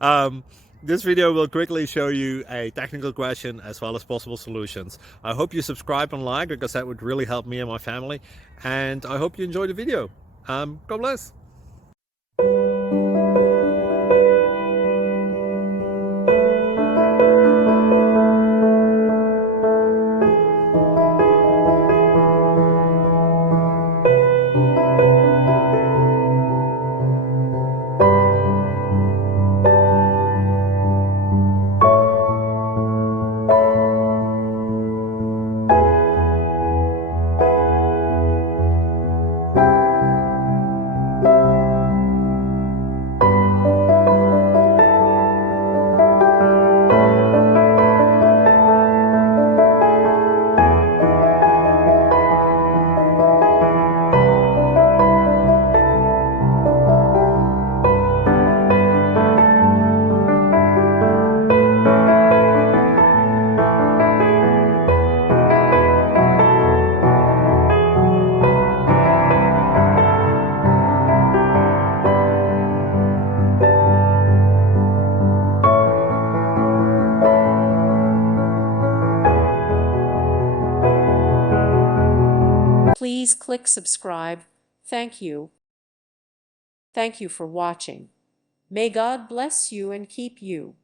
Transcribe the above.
um, this video will quickly show you a technical question as well as possible solutions. I hope you subscribe and like because that would really help me and my family. And I hope you enjoy the video. God bless. Please click subscribe. Thank you. Thank you for watching. May God bless you and keep you.